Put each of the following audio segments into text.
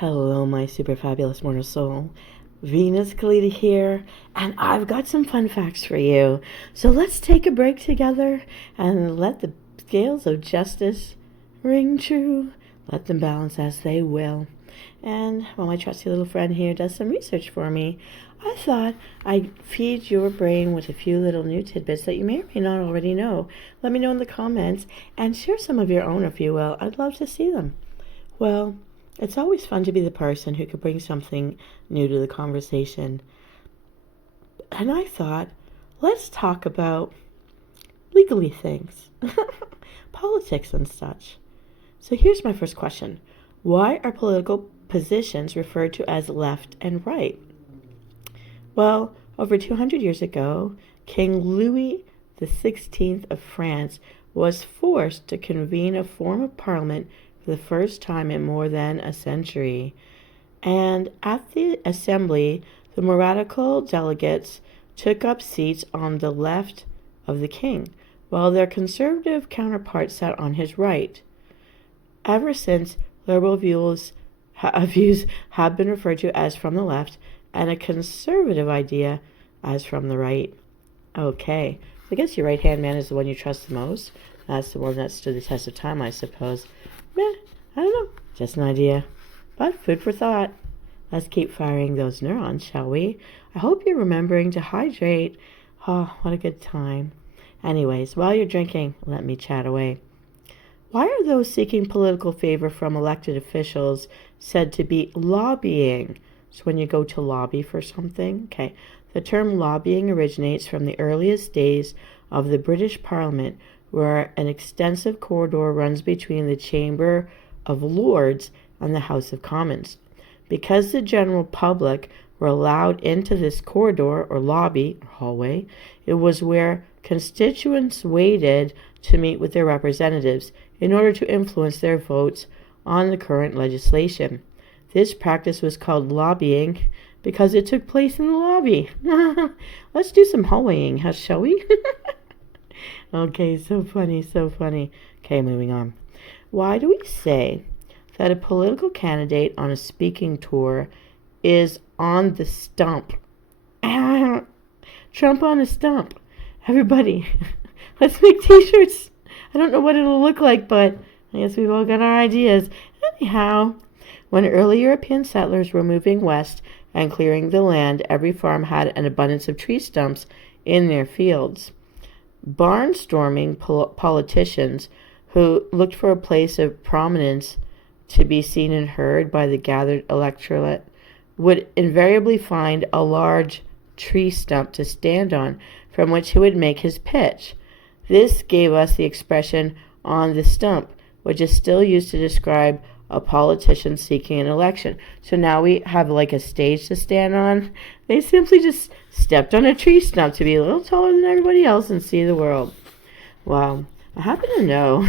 Hello, my super fabulous mortal soul. Venus Callida here, and I've got some fun facts for you. So let's take a break together and let the scales of justice ring true. Let them balance as they will. And while my trusty little friend here does some research for me, I thought I'd feed your brain with a few little new tidbits that you may or may not already know. Let me know in the comments and share some of your own if you will. I'd love to see them. Well, it's always fun to be the person who could bring something new to the conversation. And I thought, let's talk about legally things, politics and such. So here's my first question. Why are political positions referred to as left and right? Well, over 200 years ago, King Louis XVI of France was forced to convene a form of parliament for the first time in more than a century. And at the assembly, the more radical delegates took up seats on the left of the king, while their conservative counterparts sat on his right. Ever since, liberal views have been referred to as from the left, and a conservative idea as from the right. Okay, I guess your right-hand man is the one you trust the most. That's the one that stood the test of time, I suppose. I don't know, just an idea. But food for thought. Let's keep firing those neurons, shall we? I hope you're remembering to hydrate. Oh, what a good time. Anyways, while you're drinking, let me chat away. Why are those seeking political favor from elected officials said to be lobbying? So when you go to lobby for something, okay. The term lobbying originates from the earliest days of the British Parliament, where an extensive corridor runs between the Chamber of Lords and the House of Commons. Because the general public were allowed into this corridor or lobby or hallway, it was where constituents waited to meet with their representatives in order to influence their votes on the current legislation. This practice was called lobbying because it took place in the lobby. Let's do some hallwaying, shall we? Okay, so funny, so funny. Okay, moving on. Why do we say that a political candidate on a speaking tour is on the stump? Trump on a stump. Everybody, let's make t-shirts. I don't know what it'll look like, but I guess we've all got our ideas. Anyhow, when early European settlers were moving west and clearing the land, every farm had an abundance of tree stumps in their fields. Barnstorming politicians who looked for a place of prominence to be seen and heard by the gathered electorate would invariably find a large tree stump to stand on from which he would make his pitch. This gave us the expression on the stump, which is still used to describe a politician seeking an election. So now we have like a stage to stand on. They simply just stepped on a tree stump to be a little taller than everybody else and see the world. Wow. I happen to know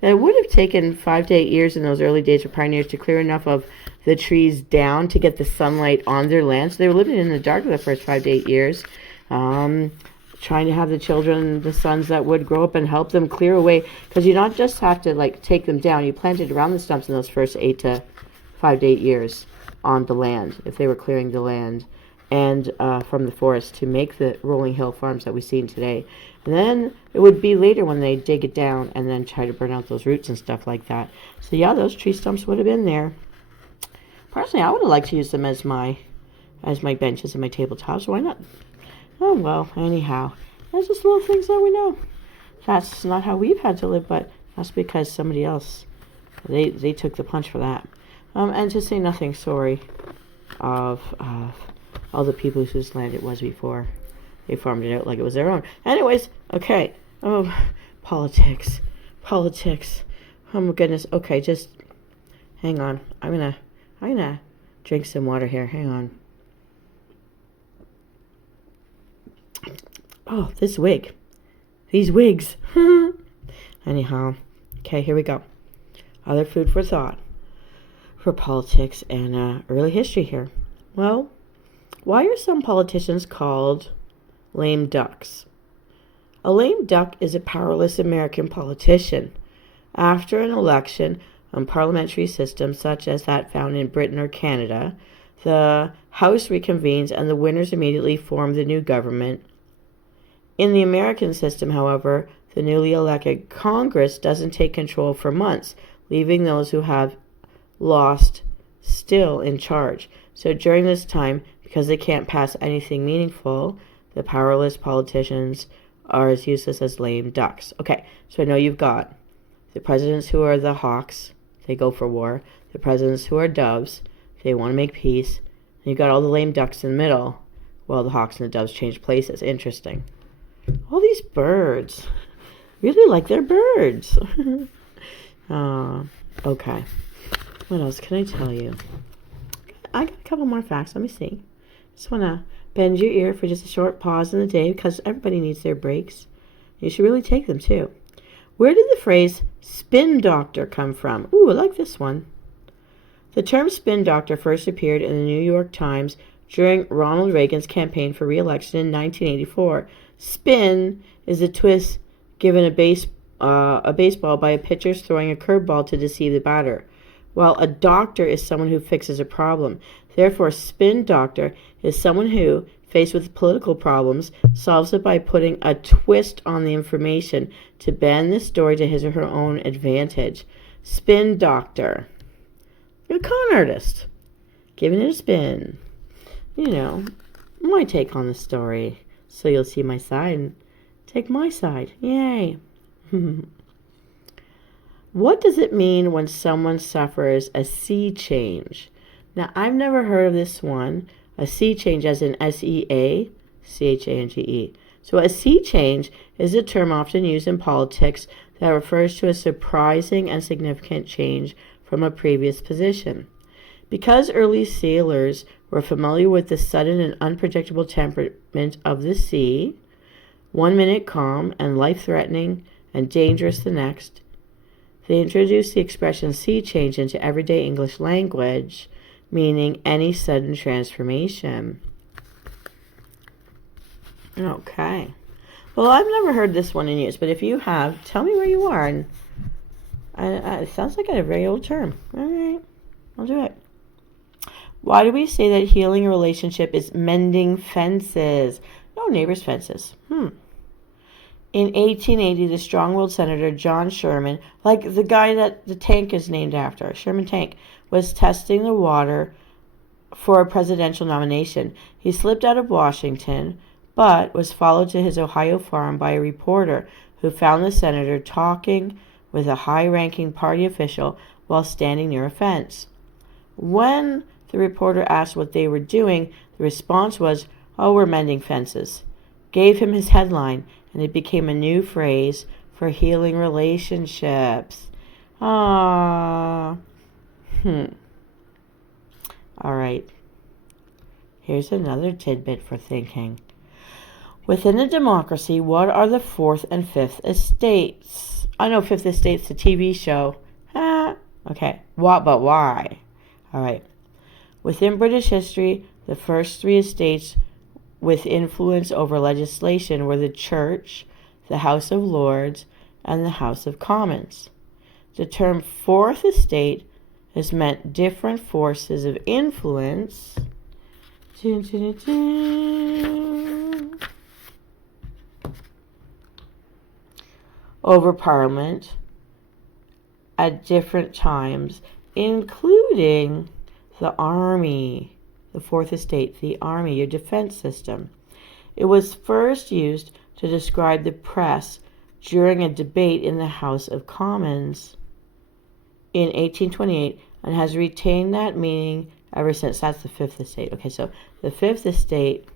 that it would have taken 5 to 8 years in those early days for pioneers to clear enough of the trees down to get the sunlight on their land. So they were living in the dark for the first 5 to 8 years. Trying to have the children, the sons that would grow up and help them clear away, because you not just have to take them down, you planted around the stumps in those first 5 to 8 years on the land, if they were clearing the land and from the forest to make the rolling hill farms that we've seen today. And then it would be later when they dig it down and then try to burn out those roots and stuff like that. So yeah, those tree stumps would have been there. Personally, I would have liked to use them as my benches and my tabletops. Why not? Oh, well, anyhow, that's just little things that we know. That's not how we've had to live, but that's because somebody else, they took the punch for that. And to say nothing sorry of all the people whose land it was before they farmed it out like it was their own. Anyways, okay. Oh, politics. Oh my goodness. Okay, just hang on. I'm gonna drink some water here. Hang on. Oh, this wig. These wigs. Anyhow, okay, here we go. Other food for thought for politics and early history here. Well, why are some politicians called lame ducks? A lame duck is a powerless American politician. After an election, parliamentary system such as that found in Britain or Canada, the House reconvenes and the winners immediately form the new government. In the American system, however, the newly elected Congress doesn't take control for months, leaving those who have lost still in charge. So during this time, because they can't pass anything meaningful, the powerless politicians are as useless as lame ducks. Okay, so I know you've got the presidents who are the hawks, they go for war. The presidents who are doves, they want to make peace. And you've got all the lame ducks in the middle. Well, the hawks and the doves change places. Interesting. All these birds. Really like their birds. Okay. What else can I tell you? I got a couple more facts. Let me see. Just want to bend your ear for just a short pause in the day because everybody needs their breaks. You should really take them too. Where did the phrase spin doctor come from? Ooh, I like this one. The term spin doctor first appeared in the New York Times during Ronald Reagan's campaign for re-election in 1984. Spin is a twist given a baseball by a pitcher throwing a curveball to deceive the batter, while a doctor is someone who fixes a problem. Therefore, spin doctor is someone who, faced with political problems, solves it by putting a twist on the information to bend the story to his or her own advantage. Spin doctor. You're a con artist. Giving it a spin. You know, my take on the story. So you'll see my side and take my side. Yay. What does it mean when someone suffers a sea change? Now, I've never heard of this one. A sea change as in S-E-A, C-H-A-N-G-E. So a sea change is a term often used in politics that refers to a surprising and significant change from a previous position. Because early sailors were familiar with the sudden and unpredictable temperament of the sea, 1 minute calm and life-threatening and dangerous the next, they introduced the expression sea change into everyday English language, meaning any sudden transformation. Okay. Well, I've never heard this one in use, but if you have, tell me where you are. And it sounds like a very old term. All right, I'll do it. Why do we say that healing a relationship is mending fences? No, neighbors' fences. In 1880, the strong-willed Senator John Sherman, like the guy that the tank is named after, Sherman Tank, was testing the water for a presidential nomination. He slipped out of Washington, but was followed to his Ohio farm by a reporter who found the senator talking with a high-ranking party official while standing near a fence. When the reporter asked what they were doing, the response was, "Oh, we're mending fences." Gave him his headline, and it became a new phrase for healing relationships. All right. Here's another tidbit for thinking. Within a democracy, what are the fourth and fifth estates? I know Fifth Estate's a TV show. Okay. What, but why? All right. Within British history, the first three estates with influence over legislation were the Church, the House of Lords, and the House of Commons. The term Fourth Estate has meant different forces of influence over Parliament at different times, including the Army. The Fourth Estate, the Army, your defense system. It was first used to describe the press during a debate in the House of Commons in 1828 and has retained that meaning ever since. That's the Fifth Estate. Okay, so the Fifth Estate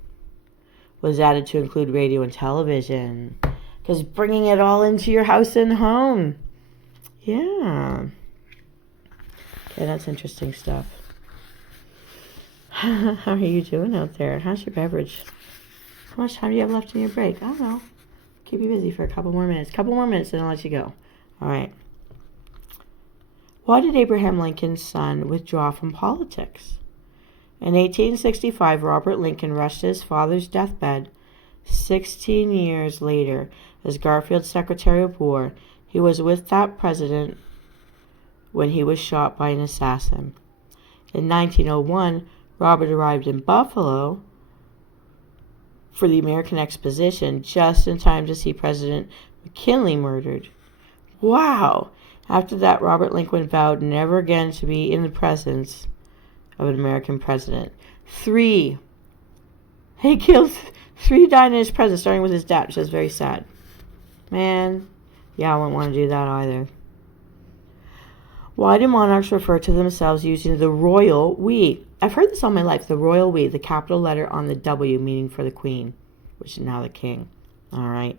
was added to include radio and television because bringing it all into your house and home. Yeah. Okay, that's interesting stuff. How are you doing out there? How's your beverage? How much time do you have left in your break? I don't know. Keep you busy for a couple more minutes. Then I'll let you go. All right. Why did Abraham Lincoln's son withdraw from politics? In 1865, Robert Lincoln rushed to his father's deathbed. 16 years later, as Garfield's Secretary of War, he was with that president when he was shot by an assassin. In 1901, Robert arrived in Buffalo for the American Exposition just in time to see President McKinley murdered. Wow! After that, Robert Lincoln vowed never again to be in the presence of an American president. 3. He killed 3 died in his presence, starting with his dad, which is very sad. Man, yeah, I wouldn't want to do that either. Why do monarchs refer to themselves using the royal we? I've heard this all my life. The royal we, the capital letter on the W, meaning for the queen, which is now the king. All right.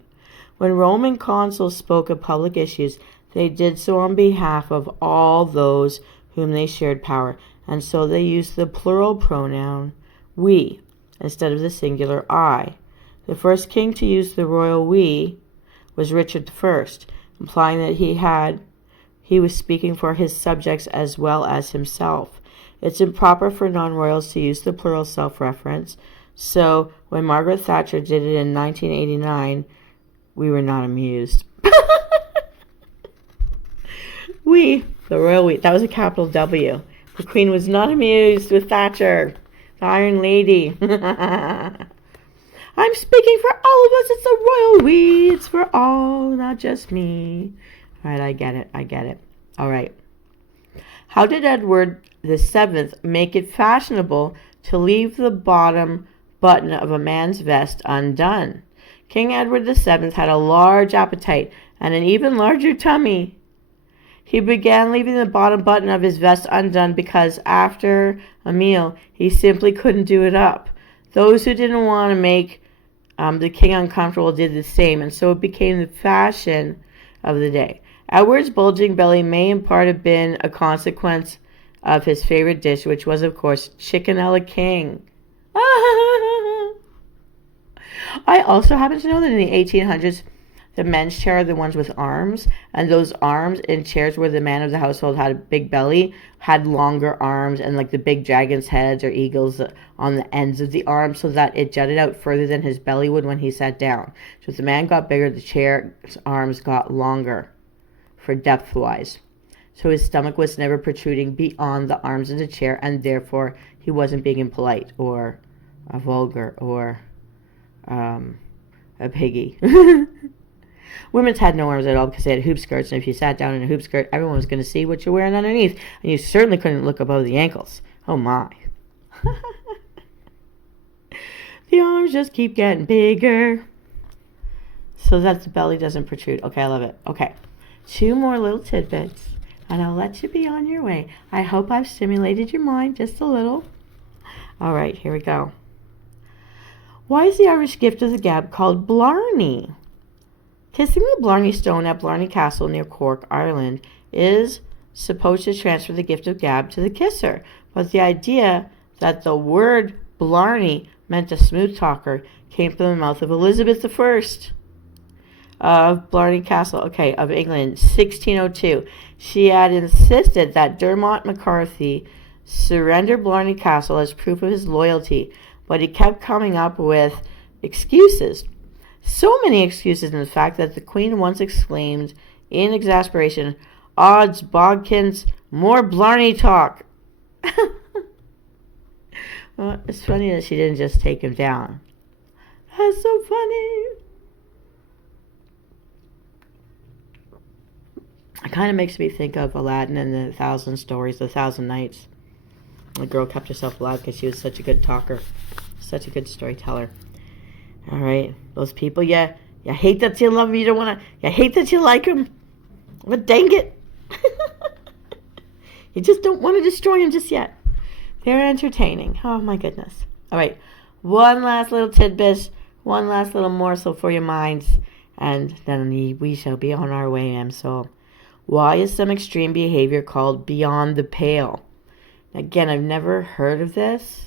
When Roman consuls spoke of public issues, they did so on behalf of all those whom they shared power, and so they used the plural pronoun we instead of the singular I. The first king to use the royal we was Richard I, implying that he was speaking for his subjects as well as himself. It's improper for non-royals to use the plural self-reference, so when Margaret Thatcher did it in 1989, we were not amused. We, the royal we, that was a capital W. The Queen was not amused with Thatcher, the Iron Lady. I'm speaking for all of us. It's a royal we. It's for all, not just me. All right, I get it. All right. How did Edward VII make it fashionable to leave the bottom button of a man's vest undone? King Edward VII had a large appetite and an even larger tummy. He began leaving the bottom button of his vest undone because after a meal, he simply couldn't do it up. Those who didn't want to make the king uncomfortable did the same, and so it became the fashion of the day. Edward's bulging belly may in part have been a consequence of his favorite dish, which was, of course, chicken a la king. I also happen to know that in the 1800s, the men's chair are the ones with arms, and those arms in chairs where the man of the household had a big belly had longer arms and like the big dragon's heads or eagles on the ends of the arms so that it jutted out further than his belly would when he sat down. So if the man got bigger, the chair's arms got longer for depth-wise. So his stomach was never protruding beyond the arms of the chair, and therefore he wasn't being impolite or vulgar or a piggy. Women's had no arms at all because they had hoop skirts, and if you sat down in a hoop skirt, everyone was going to see what you're wearing underneath, and you certainly couldn't look above the ankles. Oh my. The arms just keep getting bigger so that the belly doesn't protrude. Okay, I love it. Okay, 2 more little tidbits, and I'll let you be on your way. I hope I've stimulated your mind just a little. All right, here we go. Why is the Irish gift of the gab called Blarney? Kissing the Blarney Stone at Blarney Castle near Cork, Ireland, is supposed to transfer the gift of gab to the kisser, but the idea that the word Blarney meant a smooth talker came from the mouth of Elizabeth I of Blarney Castle, of England, 1602. She had insisted that Dermot McCarthy surrender Blarney Castle as proof of his loyalty, but he kept coming up with excuses. So many excuses, in fact, that the Queen once exclaimed in exasperation, "Odds bodkins, more Blarney talk." Well, it's funny that she didn't just take him down. That's so funny. It kind of makes me think of Aladdin and the 1,000 stories, the 1,000 nights. The girl kept herself alive because she was such a good talker, such a good storyteller. All right, those people, you hate that you love them, you hate that you like them, but dang it, you just don't want to destroy them just yet. They're entertaining. Oh my goodness. All right, one last little tidbit, one last little morsel for your minds, and then we shall be on our way, Msoul. Why is some extreme behavior called beyond the pale? Again, I've never heard of this.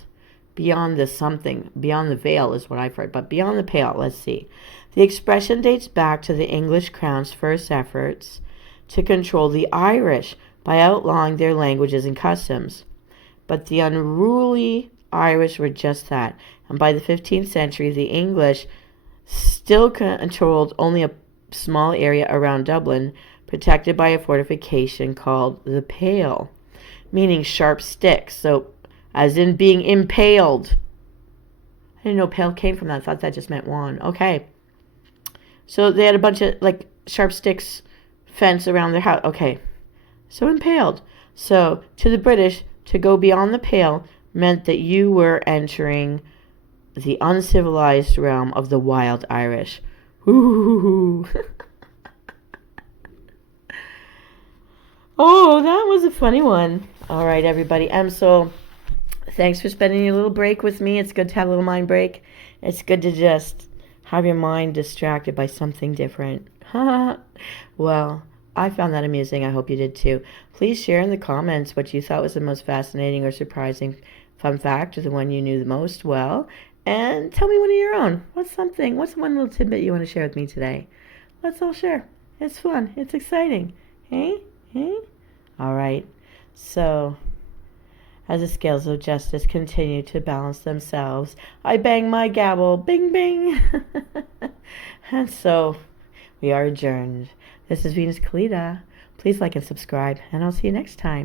Beyond the veil is what I've heard, but beyond the pale, let's see. The expression dates back to the English crown's first efforts to control the Irish by outlawing their languages and customs. But the unruly Irish were just that, and by the 15th century, the English still controlled only a small area around Dublin, protected by a fortification called the Pale, meaning sharp sticks. So, as in being impaled. I didn't know pale came from that. I thought that just meant wand. Okay. So they had a bunch of like sharp sticks fence around their house. Okay. So impaled. So to the British, to go beyond the pale meant that you were entering the uncivilized realm of the wild Irish. Ooh. Oh, that was a funny one. All right, everybody. Msoul, thanks for spending your little break with me. It's good to have a little mind break. It's good to just have your mind distracted by something different. Well, I found that amusing. I hope you did too. Please share in the comments what you thought was the most fascinating or surprising fun fact, or the one you knew the most well. And tell me one of your own. What's one little tidbit you want to share with me today? Let's all share. It's fun. It's exciting. Hey? Hey? All right. So, as the scales of justice continue to balance themselves, I bang my gavel. Bing, bing. And so, we are adjourned. This is Venus Callida. Please like and subscribe, and I'll see you next time.